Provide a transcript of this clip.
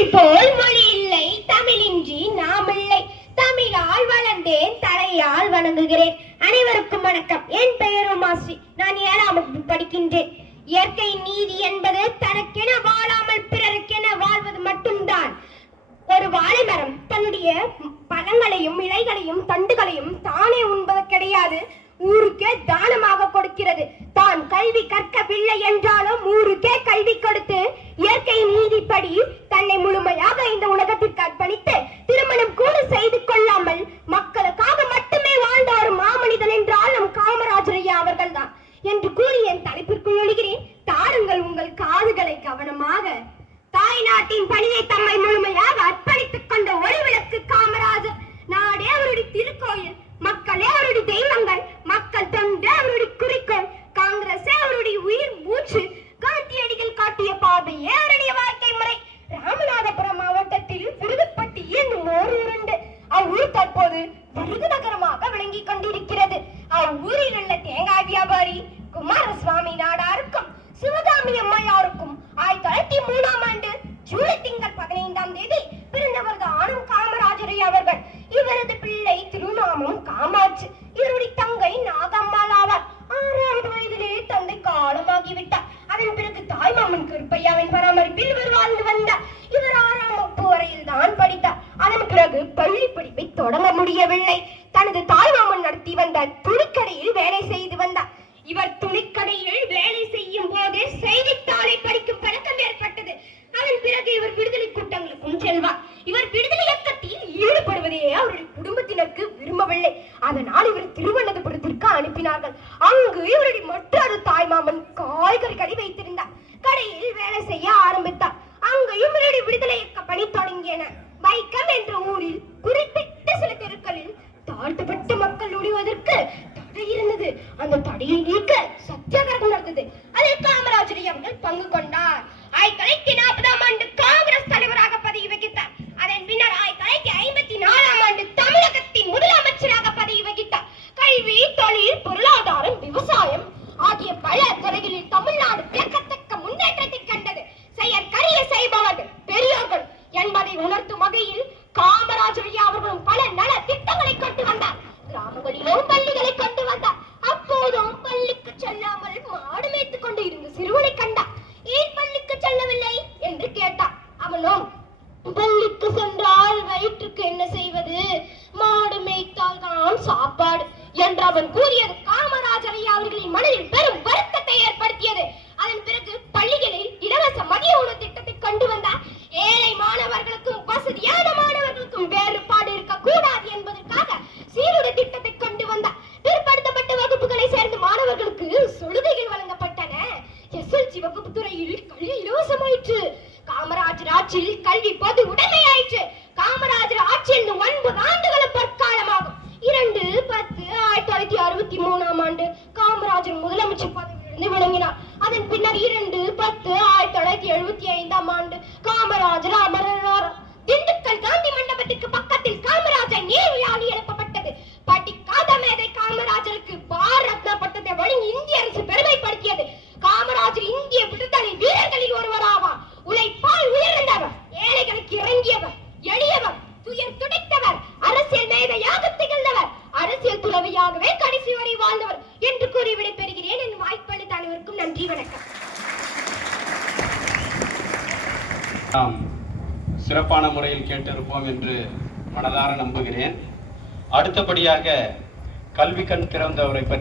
தமிழ் போல் மொழி இல்லை, தமிழின்றி நாமில்லை. தமிழால் வளர்ந்தேன், தலையால் வணங்குகிறேன். அனைவருக்கும் வணக்கம். என் பெயர் உமாஸ்ரீ. நான் 7ஆம் வகுப்பு படிக்கின்றேன். இயற்கை நீதி என்பது தனக்கென வாழாமல் பிறருக்கென வாழ்வது மட்டும்தான். ஒரு வாழை மரம் தன்னுடைய பழங்களையும் இலைகளையும் தண்டுகளையும் தானே உண்பது கிடையாது, ஊருக்கே தானமாக கொடுக்கிறது. தான் கல்வி கற்கவில்லை என்றாலும் ஊருக்கே கல்வி கொடுத்து இயற்கை நீதிப்படி தன்னை முழுமையாக இந்த உலகத்திற்கு அர்ப்பணித்து திருமணம் கூட செய்து கொள்ளாமல் மக்களுக்காக மட்டுமே வாழ்ந்த ஒரு மாமனிதன் என்றால் நம் காமராஜர் ஐயா அவர்கள் தான் என்று கூறி என் தலைப்பிற்குள் நுழைகிறேன். தாருங்கள் உங்கள் காதுகளை கவனமாக. தாய் நாட்டின் பணியை தம்மை முழுமையாக அர்ப்பணித்துக் கொண்ட ஒரு விளக்கு காமராஜர். நாடே அவருடைய திருக்கோயில், மக்களே அவருடைய தெய்வங்கள், மக்கள் தொண்டு அவருடைய குறிக்கோள், காங்கிரஸே அவருடைய உயிர் மூச்சு, காந்தியடிகள் காட்டிய பாதையே அவருடைய வாழ்க்கை முறை. ராமநாதபுரம் மாவட்டத்தில் விருதுப்பட்டி என்னும் ஊர் உண்டு. அவ்வூர் தற்போது விருதுநகரமாக விளங்கிக் கொண்டிருக்கிறது. அவ்வூரில் உள்ள தேங்காய் வியாபாரி குமாரசுவாமி நாடாருக்கும் சிவகாமி அம்மையாருக்கும் 1903ஆம் ஆண்டு ஜூலை திங்கள் 15ஆம் தேதி பிறந்தவர் தானும் காமராஜர் அவர்கள். இவரது பிள்ளை திருநாமம் காமாட்சி. இவருடைய தங்கை நாகம்மாள் ஆவார். 6வது வயதிலே தந்தை காலமாகிவிட்டார். அதன் பிறகு தாய்மாமன் கருப்பையாவின் பராமரிப்பில் இவர் வாழ்ந்து வந்தார். இவர் 6ஆம் வகுப்பு வரையில் தான் படித்தார். அதன் பிறகு பள்ளி படிப்பை தொடங்க முடியவில்லை. தனது தாய்மாமன் நடத்தி வந்த துணிக்கடையில் வேலை செய்து வந்தார். இவர் துணிக்கடையில் வேலை செய்யும் போது செய்தித்தாளை படிக்கும் பழக்கம் ஏற்பட்டது. அதன் பிறகு இவர் விடுதலை கூட்டங்களுக்கும் செல்வார். இவர் விடுதலை இயக்கத்தில் ஈடுபடுவதே அவருடைய குடும்பத்தினருக்கு விரும்பவில்லை. அதனால் இவர் திருவனந்தபுரத்திற்கு அனுப்பினார்கள். அங்கு இவருடைய மற்றொரு தாய்மாமன் காய்கறி கடை வைத்திருந்தார். கடையில் வேலை செய்ய ஆரம்பித்தார். அங்கேயும் இவருடைய விடுதலை இயக்க பணி தொடங்கியன. வைக்கம் என்ற ஊரில் குறிப்பிட்ட சில தெருக்களில் தாழ்த்தப்பட்ட மக்கள் நுழைவதற்கு தடை இருந்தது. அந்த தடையை நீக்க சத்தியாகிரகம் நடந்தது. அதில் காமராஜர் அவர்கள் பங்கு கொண்டார். 1940ஆம் ஆண்டு காங்கிரஸ் தலைவராக பதவி வகித்தார். அதன் பின்னர் 1954ஆம் ஆண்டு தமிழகத்தின் முதலமைச்சராக பதவி வகித்தார். கல்வி, தொழில், பொருளாதாரம், விவசாயம் ஆகிய பல துறைகளில் தமிழ்நாடு வியக்கத்தக்க முன்னேற்றத்தை கண்டது. செயற்கரிய செய்பவர்கள் பெரியோர்கள் என்பதை உணர்த்தும் வகையில் காமராஜர் அவர்களும் பல நல திட்டங்களை கொண்டு வந்தார். கிராமங்களிலும் பள்ளிகளை கொண்டு வந்தார். அப்போதும் பள்ளிக்கு செல்லாமல் மாடு மேய்த்துக் கொண்டு இருந்த சிறுவனை கண்டார். ஏன் பள்ளிக்கு செல்லவில்லை என்று கேட்டார். அவனும் பள்ளிக்கு சென்றால் வயிற்றுக்கு என்ன செய்வது, மாடு மேய்த்தால் தான் சாப்பாடு என்று அவன் கூறியது காமராஜர் அவர்களின் மனதில் பெரும் வருத்தத்தை ஏற்படுத்தியது. அதன் பிறகு பள்ளிகளில் இலவச மதிய உணவு திட்டத்தை கொண்டு வந்தார். ஏழை மாணவர்களுக்கும் வசதியான மாணவர்களுக்கும் வேறுபாடு இருக்கக்கூடாது என்பதற்காக சீருடை திட்டத்தை கொண்டு வந்தார். பிற்படுத்தப்பட்ட வகுப்புகளை சேர்ந்த மாணவர்களுக்கு சலுகைகள் வழங்கப்பட்டன. SLC வகுப்பு துறையில் கல்வி இலவசமாயிற்று. காமராஜர் ஆட்சியில் கல்வி பொது உடைமையாயிற்று. காமராஜர் ஆட்சியில் 9 ஆண்டுகளும் பொற்காலமாகும். 2/10/1963ஆம் ஆண்டு காமராஜர் முதலமைச்சர் பதவியிலிருந்து விளங்கினார். அதன் பின்னர் 2/10/1975ஆம் ஆண்டு காமராஜர் அமரர். திண்டுக்கல் காந்தி மண்டபத்திற்கு பக்கத்தில் காமராஜர் நினைவு எழுப்பப்பட்டது. படிக்காத மேதை காமராஜருக்கு பாரத் ரத்னா பட்டத்தை வழங்கி இந்திய அரசு பெருமைப்படுத்தியது. காமராஜர் இந்திய விடுதலை வீரர்களில் ஒருவராவார். உழைப்பால் உயர்ந்தவர், ஏழைகளுக்கு இறங்கியவர், எளியவர், துயர் துடைத்தவர், அரசியல் மேதையாக திகழ்ந்தவர், அரசியல் துறவியாகவே கடைசி வரை வாழ்ந்தவர் என்று கூறி விடைபெறுகிறேன். என் வாய்ப்பளித்த அனைவருக்கும் நன்றி, வணக்கம். நாம் சிறப்பான முறையில் கேட்டிருப்போம் என்று மனதார நம்புகிறேன். அடுத்தபடியாக கல்வி கண் திறந்தவரை பற்றி